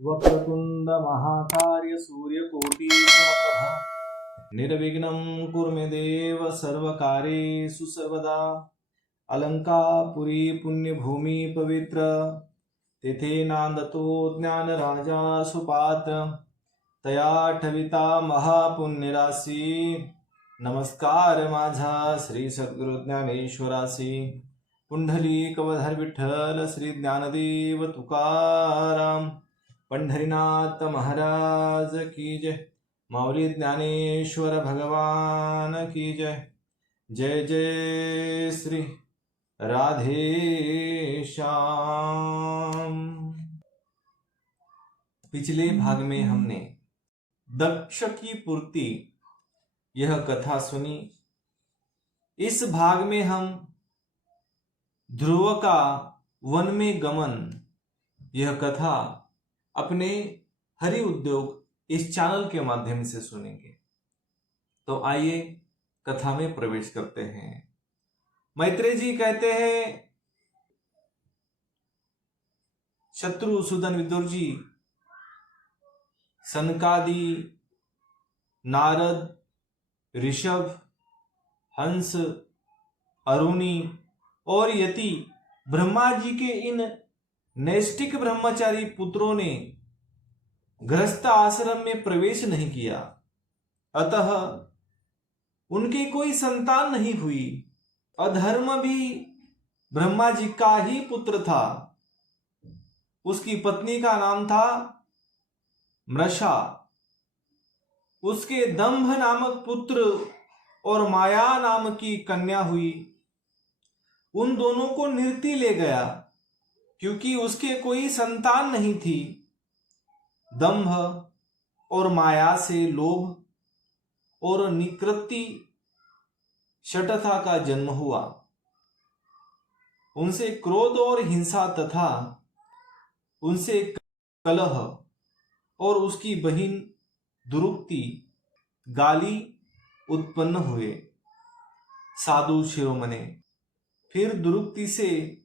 वक्रतुंड महाकार्य सूर्यकोटि समप्रभा निर्विघ्नं कुरु मे देव सर्वकार्येषु सर्वदा। अलंकापुरी पुण्यभूमि पवित्र तिथे नांदतो ज्ञान राजा सुपात्र तया ठविता महापुण्यराशी। नमस्कार माझा श्री सद्गुरु ज्ञानेश्वरासी। पुंडलीकवधर विठ्ठल श्री ज्ञानदेव तुकाराम। पंढरीनाथ महाराज की जय। माऊली ज्ञानेश्वर भगवान की जय। जय जय श्री राधे श्याम। पिछले भाग में हमने दक्ष की पूर्ति यह कथा सुनी। इस भाग में हम ध्रुव का वन में गमन यह कथा अपने हरि उद्योग इस चैनल के माध्यम से सुनेंगे। तो आइए कथा में प्रवेश करते हैं। मैत्रेय जी कहते हैं, शत्रुसूदन विदुर जी, सनकादि, नारद, ऋषभ, हंस, अरुणी और यति ब्रह्मा जी के इन नैष्ठिक ब्रह्मचारी पुत्रों ने गृहस्थ आश्रम में प्रवेश नहीं किया, अतः उनके कोई संतान नहीं हुई। अधर्म भी ब्रह्मा जी का ही पुत्र था। उसकी पत्नी का नाम था मृषा। उसके दंभ नामक पुत्र और माया नाम की कन्या हुई। उन दोनों को निरति ले गया क्योंकि उसके कोई संतान नहीं थी। दंभ और माया से लोभ और निकृति शठता का जन्म हुआ। उनसे क्रोध और हिंसा तथा उनसे कलह और उसकी बहिन दुरुक्ति गाली उत्पन्न हुए। साधु शिरोमणे, फिर दुरुक्ति से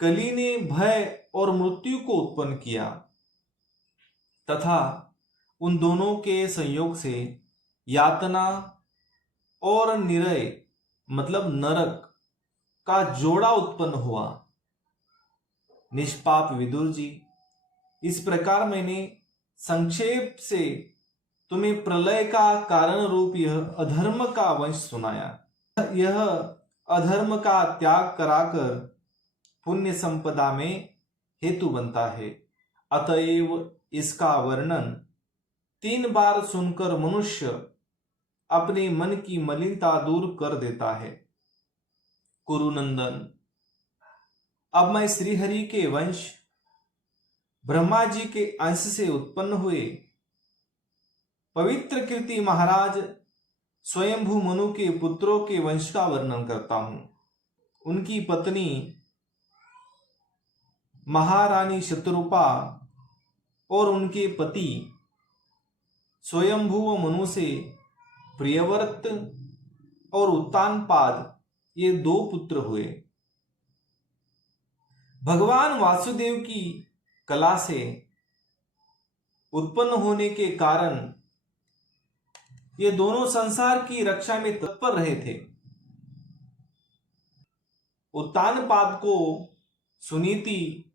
कली ने भय और मृत्यु को उत्पन्न किया तथा उन दोनों के संयोग से यातना और निरय मतलब नरक का जोड़ा उत्पन्न हुआ। निष्पाप विदुर जी, इस प्रकार मैंने संक्षेप से तुम्हें प्रलय का कारण रूप यह अधर्म का वंश सुनाया। यह अधर्म का त्याग कराकर पुण्य संपदा में हेतु बनता है। अतएव इसका वर्णन 3 बार सुनकर मनुष्य अपने मन की मलिनता दूर कर देता है। कुरुनंदन, अब मैं श्रीहरि के वंश ब्रह्मा जी के अंश से उत्पन्न हुए पवित्र कीर्ति महाराज स्वयंभू मनु के पुत्रों के वंश का वर्णन करता हूं। उनकी पत्नी महारानी शत्रुपा और उनके पति स्वयंभू मनु से प्रियव्रत और उत्तानपाद ये 2 पुत्र हुए। भगवान वासुदेव की कला से उत्पन्न होने के कारण ये दोनों संसार की रक्षा में तत्पर रहे थे। उत्तानपाद को सुनीति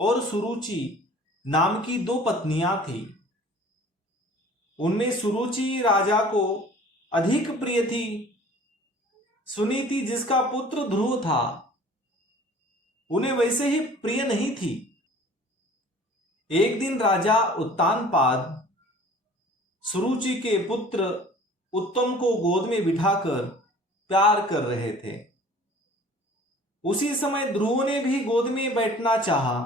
और सुरुचि नाम की 2 पत्नियां थी। उनमें सुरुचि राजा को अधिक प्रिय थी। सुनीति, जिसका पुत्र ध्रुव था, उन्हें वैसे ही प्रिय नहीं थी। एक दिन राजा उत्तानपाद सुरुचि के पुत्र उत्तम को गोद में बिठाकर प्यार कर रहे थे। उसी समय ध्रुव ने भी गोद में बैठना चाहा,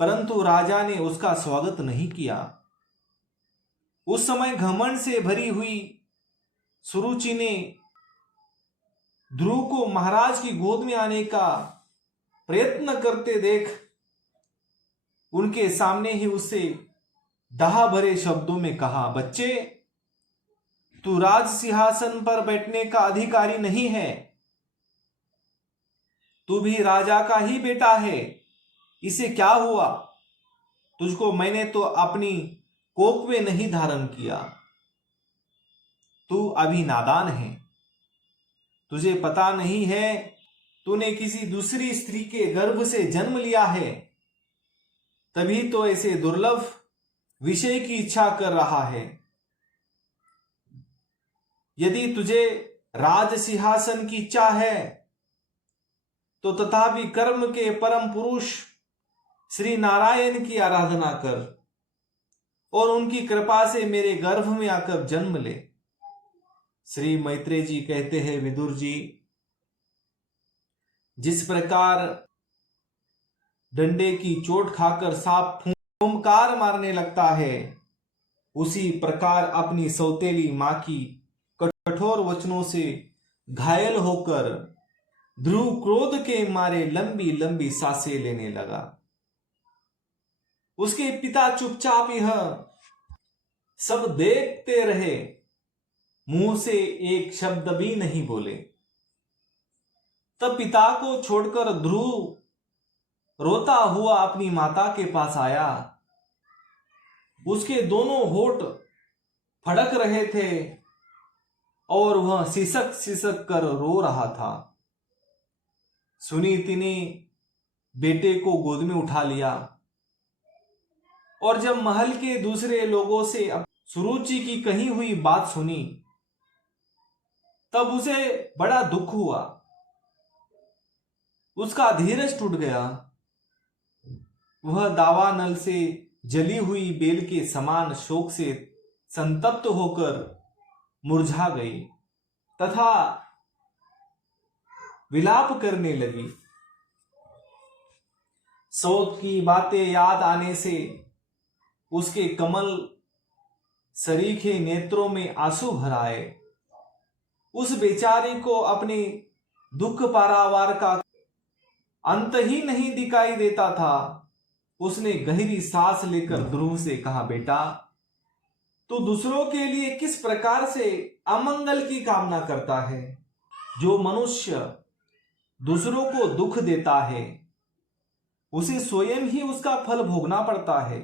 परंतु राजा ने उसका स्वागत नहीं किया। उस समय घमंड से भरी हुई सुरुचि ने ध्रुव को महाराज की गोद में आने का प्रयत्न करते देख उनके सामने ही उससे दाह भरे शब्दों में कहा, बच्चे, तू राज सिंहासन पर बैठने का अधिकारी नहीं है। तू भी राजा का ही बेटा है। इसे क्या हुआ? तुझको मैंने तो अपनी कोख में नहीं धारण किया। तू अभी नादान है, तुझे पता नहीं है तूने किसी दूसरी स्त्री के गर्भ से जन्म लिया है, तभी तो ऐसे दुर्लभ विषय की इच्छा कर रहा है। यदि तुझे राज सिंहासन की इच्छा है तो तथापि कर्म के परम पुरुष श्री नारायण की आराधना कर और उनकी कृपा से मेरे गर्भ में आकर जन्म ले। श्री मैत्रेय जी कहते हैं, विदुर जी, जिस प्रकार डंडे की चोट खाकर सांप फुंकार मारने लगता है, उसी प्रकार अपनी सौतेली मां की कठोर वचनों से घायल होकर ध्रुव क्रोध के मारे लंबी लंबी सांसें लेने लगा। उसके पिता चुपचाप यह सब देखते रहे, मुंह से एक शब्द भी नहीं बोले। तब पिता को छोड़कर ध्रुव रोता हुआ अपनी माता के पास आया। उसके दोनों होठ फड़क रहे थे और वह सिसक सिसक कर रो रहा था। सुनीति ने बेटे को गोद में उठा लिया और जब महल के दूसरे लोगों से सुरुचि की कही हुई बात सुनी, तब उसे बड़ा दुख हुआ। उसका धीरज टूट गया। वह दावानल से जली हुई बेल के समान शोक से संतप्त होकर मुरझा गई तथा विलाप करने लगी। सौत की बातें याद आने से उसके कमल सरीखे नेत्रों में आंसू भर आए। उस बेचारी को अपने दुख पारावार का अंत ही नहीं दिखाई देता था। उसने गहरी सांस लेकर ध्रुव से कहा, बेटा, तू दूसरों के लिए किस प्रकार से अमंगल की कामना करता है। जो मनुष्य दूसरों को दुख देता है, उसे स्वयं ही उसका फल भोगना पड़ता है।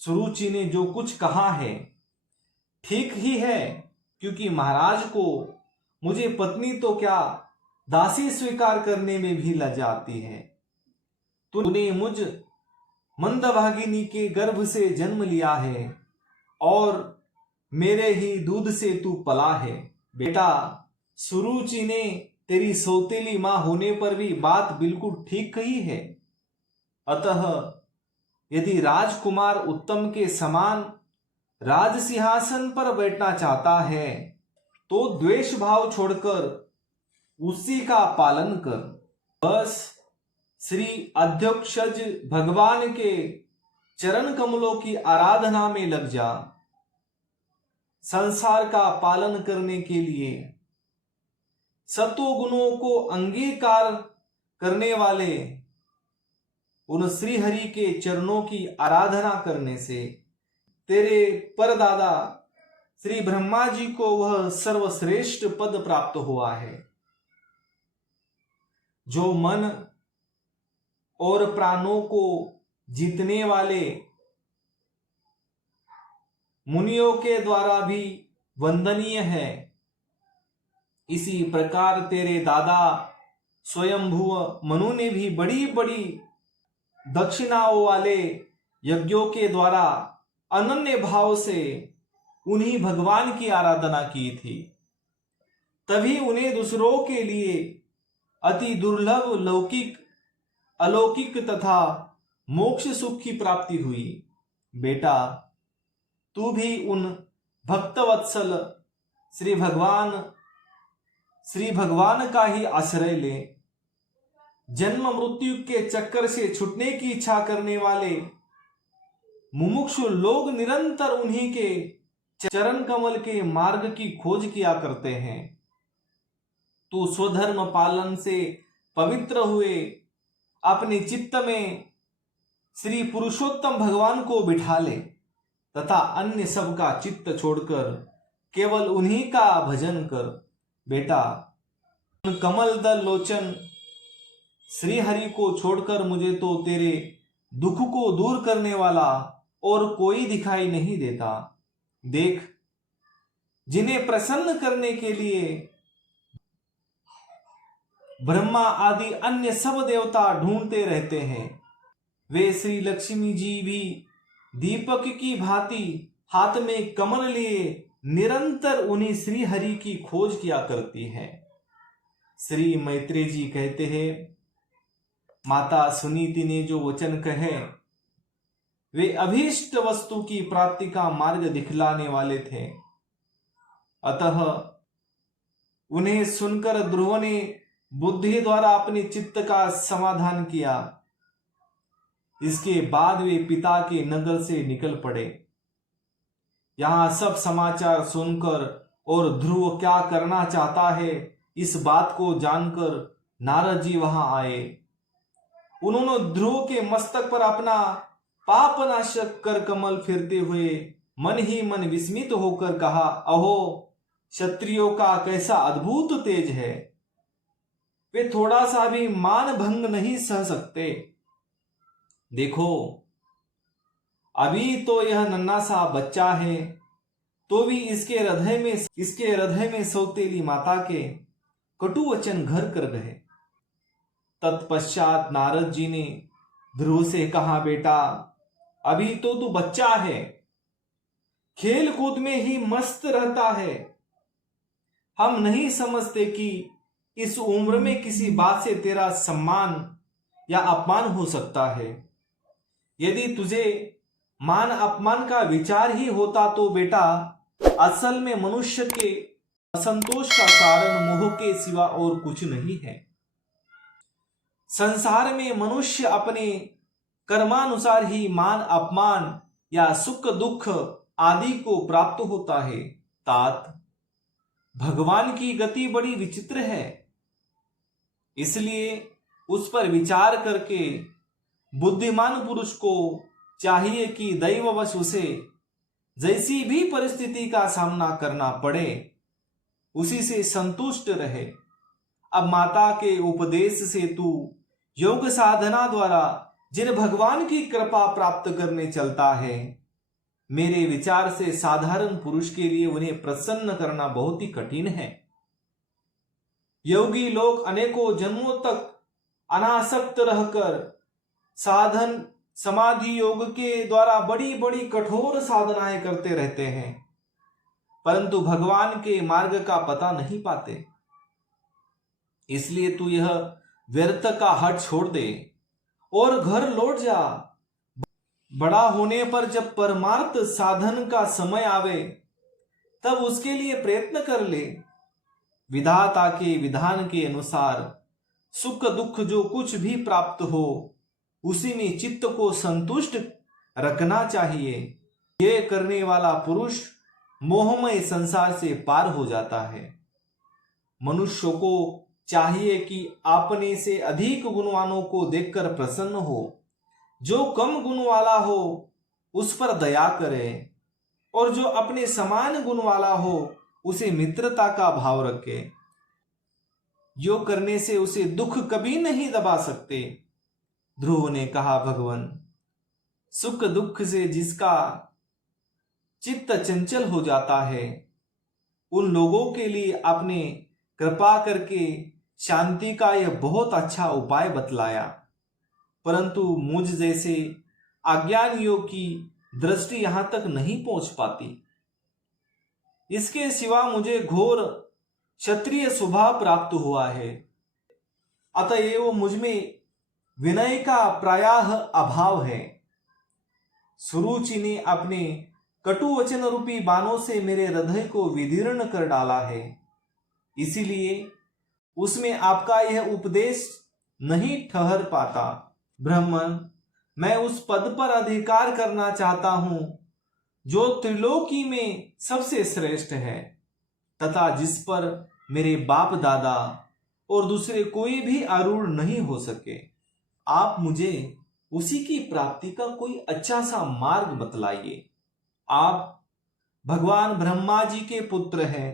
सुरुचि ने जो कुछ कहा है ठीक ही है, क्योंकि महाराज को मुझे पत्नी तो क्या दासी स्वीकार करने में भी लज्जा आती है। तूने मुझ मंदभागिनी के गर्भ से जन्म लिया है और मेरे ही दूध से तू पला है। बेटा, सुरुचि ने तेरी सौतेली मां होने पर भी बात बिल्कुल ठीक कही है। अतः यदि राजकुमार उत्तम के समान राज सिंहासन पर बैठना चाहता है तो द्वेष भाव छोड़कर उसी का पालन कर। बस श्री अध्यक्षज भगवान के चरण कमलों की आराधना में लग जा। संसार का पालन करने के लिए सत्वगुणों को अंगीकार करने वाले उन श्री हरि के चरणों की आराधना करने से तेरे परदादा श्री ब्रह्मा जी को वह सर्वश्रेष्ठ पद प्राप्त हुआ है। जो मन और प्राणों को जीतने वाले मुनियों के द्वारा भी वंदनीय है, इसी प्रकार तेरे दादा स्वयंभुव मनु ने भी बड़ी बड़ी दक्षिणाओं वाले यज्ञों के द्वारा अनन्य भाव से उन्हीं भगवान की आराधना की थी। तभी उन्हें दूसरों के लिए अति दुर्लभ लौकिक अलौकिक तथा मोक्ष सुख की प्राप्ति हुई। बेटा, तू भी उन भक्तवत्सल श्री भगवान का ही आश्रय ले। जन्म मृत्यु के चक्कर से छूटने की इच्छा करने वाले मुमुक्षु लोग निरंतर उन्हीं के चरण कमल के मार्ग की खोज किया करते हैं। तू स्वधर्म पालन से पवित्र हुए अपने चित्त में श्री पुरुषोत्तम भगवान को बिठा ले तथा अन्य सब का चित्त छोड़कर केवल उन्हीं का भजन कर। बेटा, कमल दल लोचन श्री हरि को छोड़कर मुझे तो तेरे दुख को दूर करने वाला और कोई दिखाई नहीं देता। देख, जिन्हें प्रसन्न करने के लिए ब्रह्मा आदि अन्य सब देवता ढूंढते रहते हैं, वे श्री लक्ष्मी जी भी दीपक की भांति हाथ में कमल लिए निरंतर उन्हीं श्री हरि की खोज किया करती है। श्री मैत्रेय जी कहते हैं, माता सुनीति ने जो वचन कहे वे अभीष्ट वस्तु की प्राप्ति का मार्ग दिखलाने वाले थे। अतः उन्हें सुनकर ध्रुव ने बुद्धि द्वारा अपने चित्त का समाधान किया। इसके बाद वे पिता के नगर से निकल पड़े। यहां सब समाचार सुनकर और ध्रुव क्या करना चाहता है इस बात को जानकर नारद जी वहां आए। उन्होंने ध्रुव के मस्तक पर अपना पापनाशक कर कमल फिरते हुए मन ही मन विस्मित होकर कहा, अहो, क्षत्रियों का कैसा अद्भुत तेज है। वे थोड़ा सा भी मान भंग नहीं सह सकते। देखो, अभी तो यह नन्हा सा बच्चा है, तो भी इसके हृदय में सौतेली माता के कटु वचन घर कर गए। तत्पश्चात नारद जी ने ध्रुव से कहा, बेटा, अभी तो तू बच्चा है, खेल कूद में ही मस्त रहता है। हम नहीं समझते कि इस उम्र में किसी बात से तेरा सम्मान या अपमान हो सकता है। यदि तुझे मान अपमान का विचार ही होता तो बेटा, असल में मनुष्य के असंतोष का कारण मोह के सिवा और कुछ नहीं है। संसार में मनुष्य अपने कर्मानुसार ही मान अपमान या सुख दुख आदि को प्राप्त होता है। तात, भगवान की गति बड़ी विचित्र है। इसलिए उस पर विचार करके बुद्धिमान पुरुष को चाहिए कि दैववश उसे जैसी भी परिस्थिति का सामना करना पड़े उसी से संतुष्ट रहे। अब माता के उपदेश से तू योग साधना द्वारा जिन भगवान की कृपा प्राप्त करने चलता है, मेरे विचार से साधारण पुरुष के लिए उन्हें प्रसन्न करना बहुत ही कठिन है। योगी लोग अनेकों जन्मों तक अनासक्त रहकर साधन समाधि योग के द्वारा बड़ी बड़ी कठोर साधनाएं करते रहते हैं, परंतु भगवान के मार्ग का पता नहीं पाते। इसलिए तू यह व्यर्थ का हट छोड़ दे और घर लौट जा। बड़ा होने पर जब परमार्थ साधन का समय आवे तब उसके लिए प्रयत्न कर ले। विधाता के विधान के अनुसार सुख दुख जो कुछ भी प्राप्त हो उसी में चित्त को संतुष्ट रखना चाहिए। यह करने वाला पुरुष मोहमय संसार से पार हो जाता है। मनुष्य को चाहिए कि अपने से अधिक गुणवानों को देखकर प्रसन्न हो, जो कम गुण वाला हो उस पर दया करे और जो अपने समान गुण वाला हो उसे मित्रता का भाव रखे। योग करने से उसे दुख कभी नहीं दबा सकते। ध्रुव ने कहा, भगवान, सुख दुख से जिसका चित्त चंचल हो जाता है उन लोगों के लिए आपने कृपा करके शांति का यह बहुत अच्छा उपाय बतलाया, परंतु मुझ जैसे अज्ञानियों की दृष्टि यहां तक नहीं पहुंच पाती। इसके सिवा मुझे घोर क्षत्रिय स्वभाव प्राप्त हुआ है, अतएव मुझ में विनय का प्रायः अभाव है। सुरुचि ने अपने कटु वचन रूपी बाणों से मेरे हृदय को विदीर्ण कर डाला है, इसीलिए उसमें आपका यह उपदेश नहीं ठहर पाता। ब्राह्मण, मैं उस पद पर अधिकार करना चाहता हूं जो त्रिलोकी में सबसे श्रेष्ठ है तथा जिस पर मेरे बाप दादा और दूसरे कोई भी आरूढ़ नहीं हो सके। आप मुझे उसी की प्राप्ति का कोई अच्छा सा मार्ग बतलाइए। आप भगवान ब्रह्मा जी के पुत्र हैं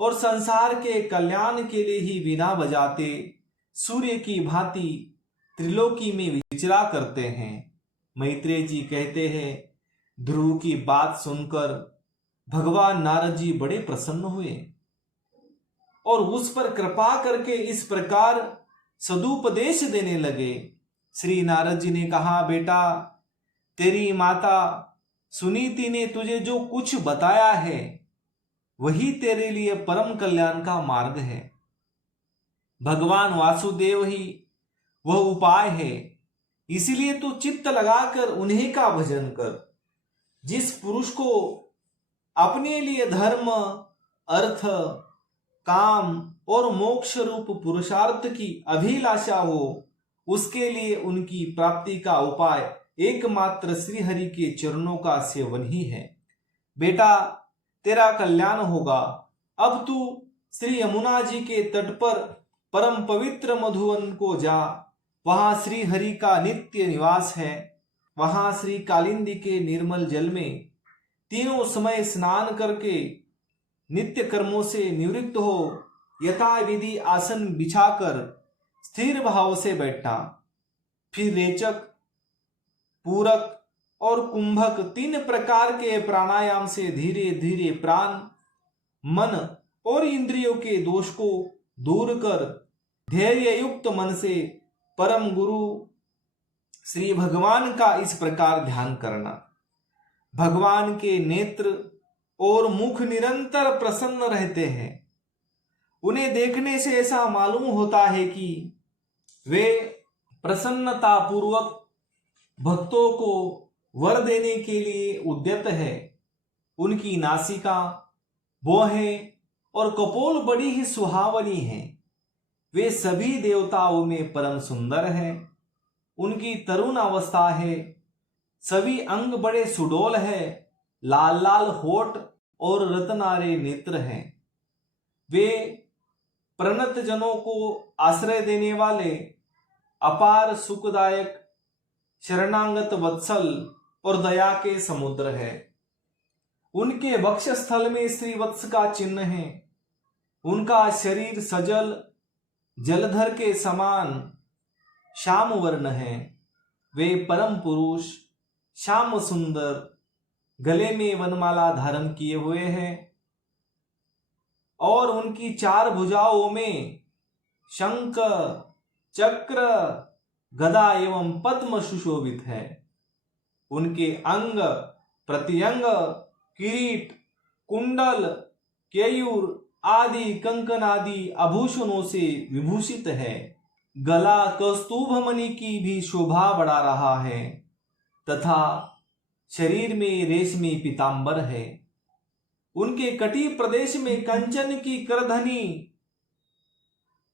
और संसार के कल्याण के लिए ही वीणा बजाते सूर्य की भांति त्रिलोकी में विचरा करते हैं। मैत्रेय जी कहते हैं, ध्रुव की बात सुनकर भगवान नारद जी बड़े प्रसन्न हुए और उस पर कृपा करके इस प्रकार सदुपदेश देने लगे। श्री नारद जी ने कहा, बेटा, तेरी माता सुनीति ने तुझे जो कुछ बताया है वही तेरे लिए परम कल्याण का मार्ग है। भगवान वासुदेव ही वह उपाय है, इसलिए तू चित्त लगाकर उन्हीं का भजन कर। जिस पुरुष को अपने लिए धर्म, अर्थ, काम और मोक्ष रूप पुरुषार्थ की अभिलाषा हो, उसके लिए उनकी प्राप्ति का उपाय एकमात्र श्री हरि के चरणों का सेवन ही है। बेटा, तेरा कल्याण होगा। अब तू श्री यमुना जी के तट पर परम पवित्र मधुवन को जा। वहां श्री हरि का नित्य निवास है। वहां श्री कालिंदी के निर्मल जल में तीनों समय स्नान करके नित्य कर्मों से निवृत्त हो यथाविधि आसन बिछाकर स्थिर भाव से बैठा। फिर रेचक, पूरक और कुंभक 3 प्रकार के प्राणायाम से धीरे धीरे प्राण, मन और इंद्रियों के दोष को दूर कर धैर्य युक्त मन से परम गुरु श्री भगवान का इस प्रकार ध्यान करना। भगवान के नेत्र और मुख निरंतर प्रसन्न रहते हैं। उन्हें देखने से ऐसा मालूम होता है कि वे प्रसन्नता पूर्वक भक्तों को वर देने के लिए उद्यत है। उनकी नासिका, भौहें और कपोल बड़ी ही सुहावनी है। वे सभी देवताओं में परम सुंदर है। उनकी तरुण अवस्था है। सभी अंग बड़े सुडोल है। लाल लाल होठ और रत्नारे नेत्र हैं। वे प्रणत जनों को आश्रय देने वाले अपार सुखदायक शरणागत वत्सल और दया के समुद्र है। उनके वक्षस्थल में श्रीवत्स का चिन्ह है। उनका शरीर सजल जलधर के समान श्याम वर्ण है। वे परम पुरुष श्याम सुंदर, गले में वनमाला धारण किए हुए हैं और उनकी 4 भुजाओं में शंख, चक्र, गदा एवं पद्म सुशोभित है। उनके अंग प्रत्यंग किरीट, कुंडल, केयूर आदि कंकन आदि आभूषणों से विभूषित है। गला कस्तूभ मणि की भी शोभा बढ़ा रहा है तथा शरीर में रेशमी पीतांबर है। उनके कटी प्रदेश में कंचन की करधनी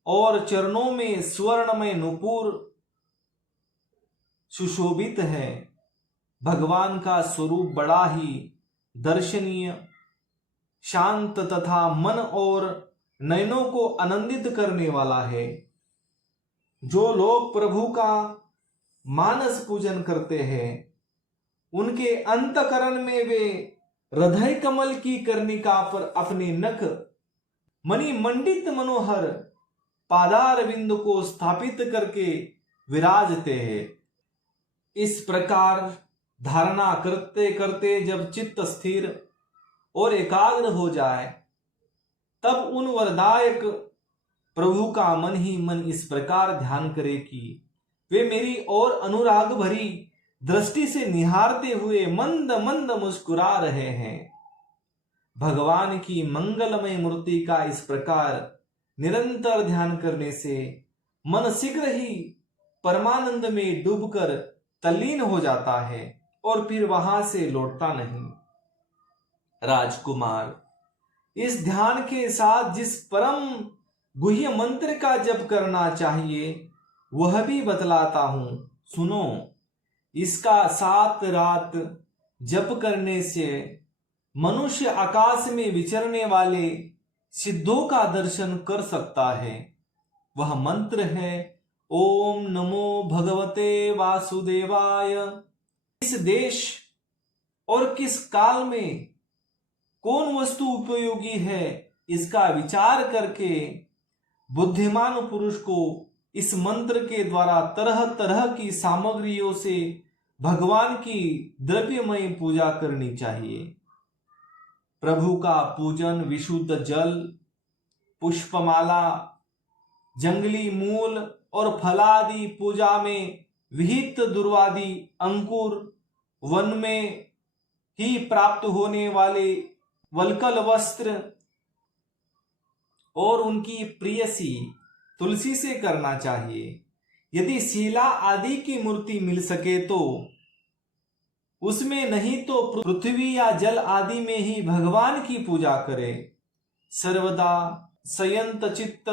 और चरणों में स्वर्णमय नुपुर सुशोभित है। भगवान का स्वरूप बड़ा ही दर्शनीय, शांत तथा मन और नयनों को आनंदित करने वाला है। जो लोग प्रभु का मानस पूजन करते हैं, उनके अंतकरण में वे हृदय कमल की कर्णिका पर अपने नख मणिमंडित मनोहर पादार बिंदु को स्थापित करके विराजते हैं। इस प्रकार धारणा करते करते जब चित्त स्थिर और एकाग्र हो जाए, तब उन वरदायक प्रभु का मन ही मन इस प्रकार ध्यान करे कि वे मेरी ओर अनुराग भरी दृष्टि से निहारते हुए मंद मंद मुस्कुरा रहे हैं। भगवान की मंगलमय मूर्ति का इस प्रकार निरंतर ध्यान करने से मन शीघ्र ही परमानंद में डूबकर तल्लीन हो जाता है और फिर वहां से लौटता नहीं। राजकुमार, इस ध्यान के साथ जिस परम गुह्य मंत्र का जप करना चाहिए वह भी बतलाता हूं, सुनो। इसका 7 रात जप करने से मनुष्य आकाश में विचरने वाले सिद्धों का दर्शन कर सकता है। वह मंत्र है ओम नमो भगवते वासुदेवाय। इस देश और किस काल में कौन वस्तु उपयोगी है, इसका विचार करके बुद्धिमान पुरुष को इस मंत्र के द्वारा तरह तरह की सामग्रियों से भगवान की द्रव्यमयी पूजा करनी चाहिए। प्रभु का पूजन विशुद्ध जल, पुष्पमाला, जंगली मूल और फलादि पूजा में विहित दुर्वादि अंकुर, वन में ही प्राप्त होने वाले वल्कल वस्त्र और उनकी प्रियसी तुलसी से करना चाहिए। यदि शिला आदि की मूर्ति मिल सके तो उसमें, नहीं तो पृथ्वी या जल आदि में ही भगवान की पूजा करे। सर्वदा संयत चित्त,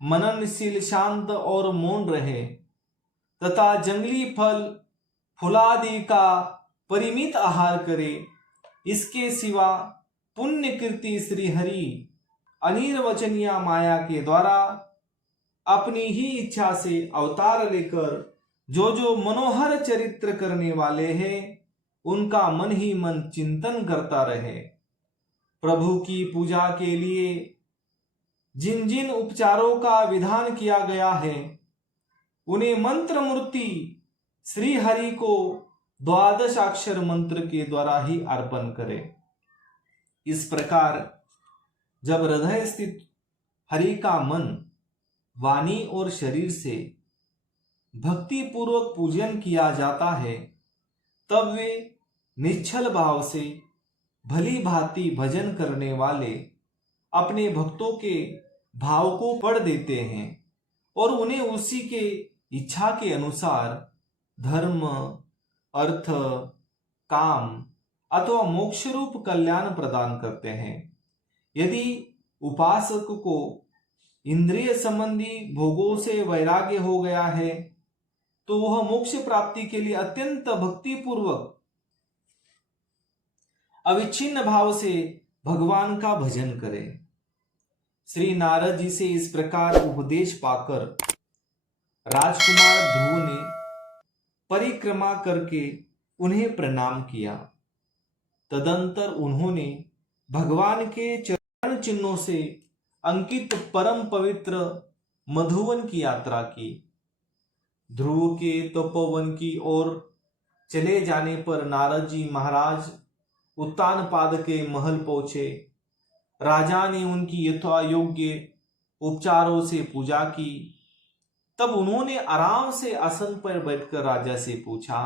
मननशील, शांत और मौन रहे तथा जंगली फल फूलादि का परिमित आहार करे। इसके सिवा पुण्य कीर्ति श्री हरि अनिर्वचनीय माया के द्वारा अपनी ही इच्छा से अवतार लेकर जो जो मनोहर चरित्र करने वाले हैं उनका मन ही मन चिंतन करता रहे। प्रभु की पूजा के लिए जिन जिन उपचारों का विधान किया गया है उन्हें मंत्र मूर्ति श्री हरि को द्वादश अक्षर मंत्र के द्वारा ही अर्पण करें। इस प्रकार जब हृदय स्थित हरि का मन, वाणी और शरीर से भक्ति पूर्वक पूजन किया जाता है तब वे निश्चल भाव से भली भांति भजन करने वाले अपने भक्तों के भाव को पढ़ देते हैं और उन्हें उसी के इच्छा के अनुसार धर्म, अर्थ, काम अथवा मोक्ष रूप कल्याण प्रदान करते हैं। यदि उपासक को इंद्रिय संबंधी भोगों से वैराग्य हो गया है तो वह मोक्ष प्राप्ति के लिए अत्यंत भक्ति पूर्वक अविच्छिन्न भाव से भगवान का भजन करे। श्री नारद जी से इस प्रकार उपदेश पाकर राजकुमार ध्रुव ने परिक्रमा करके उन्हें प्रणाम किया। तदंतर उन्होंने भगवान के चरण चिन्हों से अंकित परम पवित्र मधुवन की यात्रा की। ध्रुव के तपोवन की ओर चले जाने पर नारद जी महाराज उत्तानपाद के महल पहुंचे। राजा ने उनकी यथा योग्य उपचारों से पूजा की। तब उन्होंने आराम से आसन पर बैठकर राजा से पूछा।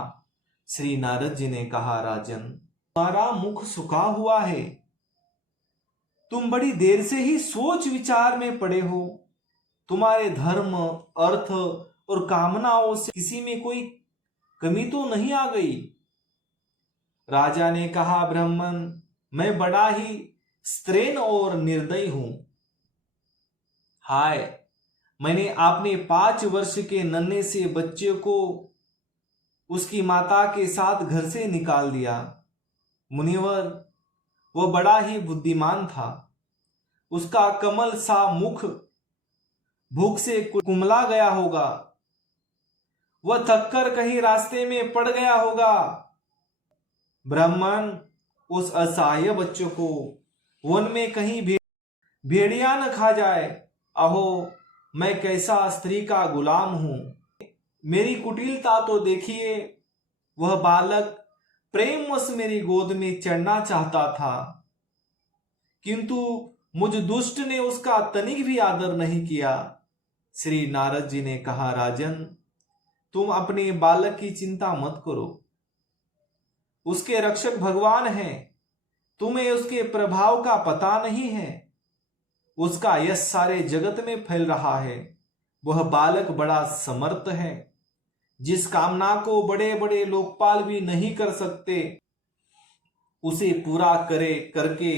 श्री नारद जी ने कहा, राजन, तुम्हारा मुख सुखा हुआ है, तुम बड़ी देर से ही सोच विचार में पड़े हो। तुम्हारे धर्म, अर्थ और कामनाओं से किसी में कोई कमी तो नहीं आ गई? राजा ने कहा, ब्राह्मण, मैं बड़ा ही स्त्रीण और निर्दयी हूं। हाय, मैंने अपने 5 वर्ष के नन्हे से बच्चे को उसकी माता के साथ घर से निकाल दिया। मुनिवर, वह बड़ा ही बुद्धिमान था। उसका कमल सा मुख भूख से कुमला गया होगा। वह थककर कहीं रास्ते में पड़ गया होगा। ब्राह्मण, उस असहाय बच्चे को वन में कहीं भेड़िया न खा जाए। अहो, मैं कैसा स्त्री का गुलाम हूं। मेरी कुटिलता तो देखिए। वह बालक प्रेमवश मेरी गोद में चढ़ना चाहता था, किंतु मुझ दुष्ट ने उसका तनिक भी आदर नहीं किया। श्री नारद जी ने कहा, राजन, तुम अपने बालक की चिंता मत करो। उसके रक्षक भगवान हैं। तुम्हें उसके प्रभाव का पता नहीं है। उसका यश सारे जगत में फैल रहा है। वह बालक बड़ा समर्थ है। जिस कामना को बड़े बड़े लोकपाल भी नहीं कर सकते, उसे पूरा करके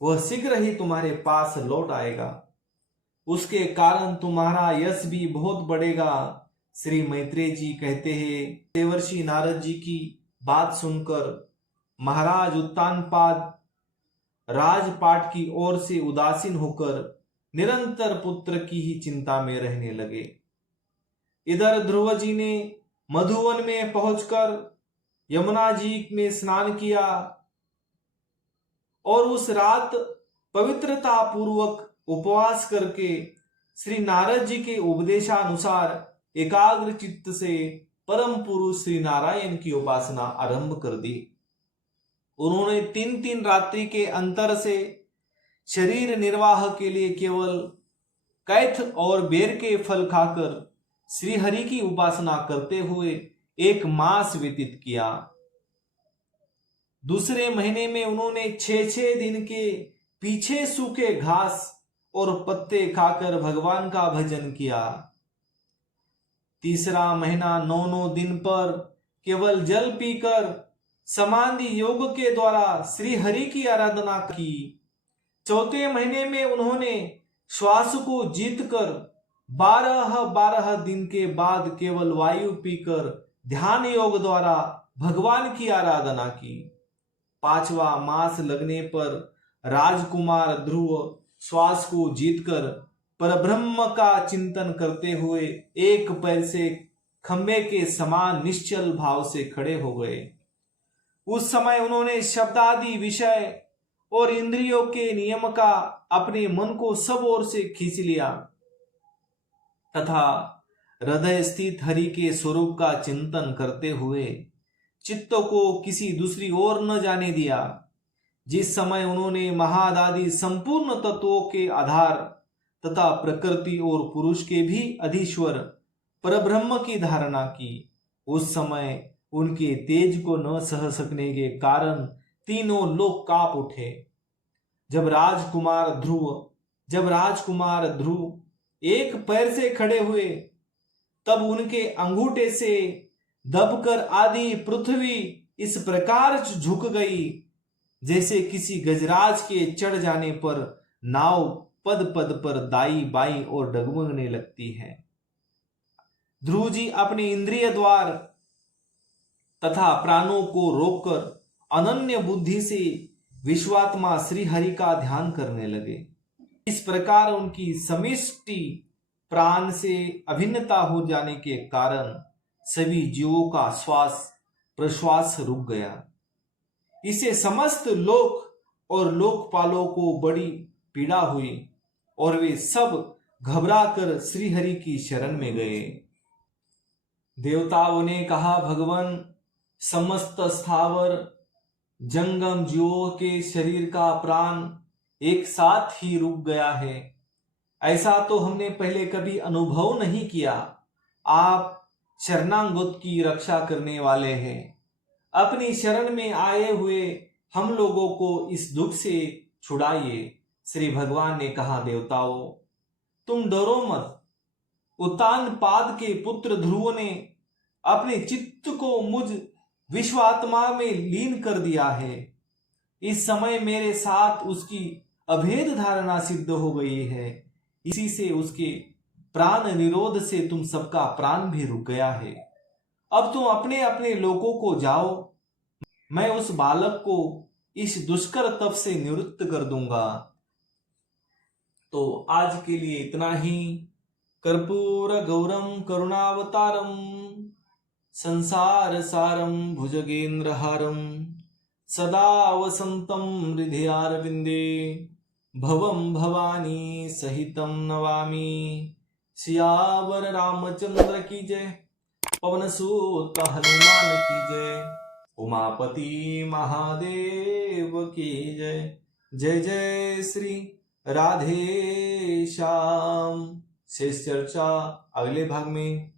वह शीघ्र ही तुम्हारे पास लौट आएगा। उसके कारण तुम्हारा यश भी बहुत बढ़ेगा। श्री मैत्रेय जी कहते हैं, देवर्षि नारद जी की बात सुनकर महाराज उत्तानपाद राजपाट की ओर से उदासीन होकर निरंतर पुत्र की ही चिंता में रहने लगे। इधर ध्रुव जी ने मधुवन में पहुंचकर यमुना जी में स्नान किया और उस रात पवित्रता पूर्वक उपवास करके श्री नारद जी के उपदेशानुसार एकाग्र चित्त से परम पुरुष श्री नारायण की उपासना आरंभ कर दी। उन्होंने 3-3 रात्रि के अंतर से शरीर निर्वाह के लिए केवल कैथ और बेर के फल खाकर श्रीहरि की उपासना करते हुए 1 मास व्यतीत किया। दूसरे महीने में उन्होंने 6-6 दिन के पीछे सूखे घास और पत्ते खाकर भगवान का भजन किया। तीसरा महीना 9-9 दिन पर केवल जल पीकर समाधि योग के द्वारा श्री हरि की आराधना की। चौथे महीने में उन्होंने श्वास को जीतकर 12-12 दिन के बाद केवल वायु पीकर ध्यान योग द्वारा भगवान की आराधना की। 5वां मास लगने पर राजकुमार ध्रुव श्वास को जीतकर परब्रह्म का चिंतन करते हुए एक पैर से खंबे के समान निश्चल भाव से खड़े हो गए। उस समय उन्होंने शब्दादि विषय और इंद्रियों के नियम का अपने मन को सब ओर से खींच लिया तथा हृदय स्थित हरि के स्वरूप का चिंतन करते हुए चित्त को किसी दूसरी ओर न जाने दिया। जिस समय उन्होंने महादादि संपूर्ण तत्वों के आधार तथा प्रकृति और पुरुष के भी अधीश्वर परब्रह्म की धारणा की, उस समय उनके तेज को न सह सकने के कारण तीनों लोक कांप उठे। जब राजकुमार ध्रुव एक पैर से खड़े हुए तब उनके अंगूठे से दबकर आदि पृथ्वी इस प्रकार झुक गई जैसे किसी गजराज के चढ़ जाने पर नाव पद पद पर दाई बाई और डगमगने लगती है। ध्रुव जी अपने इंद्रिय द्वार तथा प्राणों को रोककर अनन्य बुद्धि से विश्वात्मा श्री हरि का ध्यान करने लगे। इस प्रकार उनकी समिष्टि प्राण से अभिन्नता हो जाने के कारण सभी जीवों का श्वास प्रश्वास रुक गया। इसे समस्त लोक और लोकपालों को बड़ी पीड़ा हुई और वे सब घबराकर श्रीहरि की शरण में गए। देवताओं ने कहा, भगवान, समस्त स्थावर जंगम जीवों के शरीर का प्राण एक साथ ही रुक गया है। ऐसा तो हमने पहले कभी अनुभव नहीं किया। आप शरणागत की रक्षा करने वाले हैं। अपनी शरण में आए हुए हम लोगों को इस दुख से छुड़ाइए। श्री भगवान ने कहा, देवताओं, तुम डरो मत। उत्तानपाद के पुत्र ध्रुव ने अपने चित्त को मुझ विश्वात्मा में लीन कर दिया है। इस समय मेरे साथ उसकी अभेद धारणा सिद्ध हो गई है। इसी से उसके प्राण निरोध से तुम सबका प्राण भी रुक गया है। अब तुम अपने अपने लोगों को जाओ। मैं उस बालक को इस दुष्कर तप से निवृत्त कर दूंगा। तो आज के लिए इतना ही। कर्पूर गौरम करुणावतारम संसार सारम भुजगेंद्र हारम सदा वसंतम हृदयारविंदे भवम भवानी सहितम नवामि। सियावर रामचंद्र की जय, पवन सूत हनुमान की जय, उमापति महादेव की जय। जय जय श्री राधे श्याम। शेष चर्चा अगले भाग में।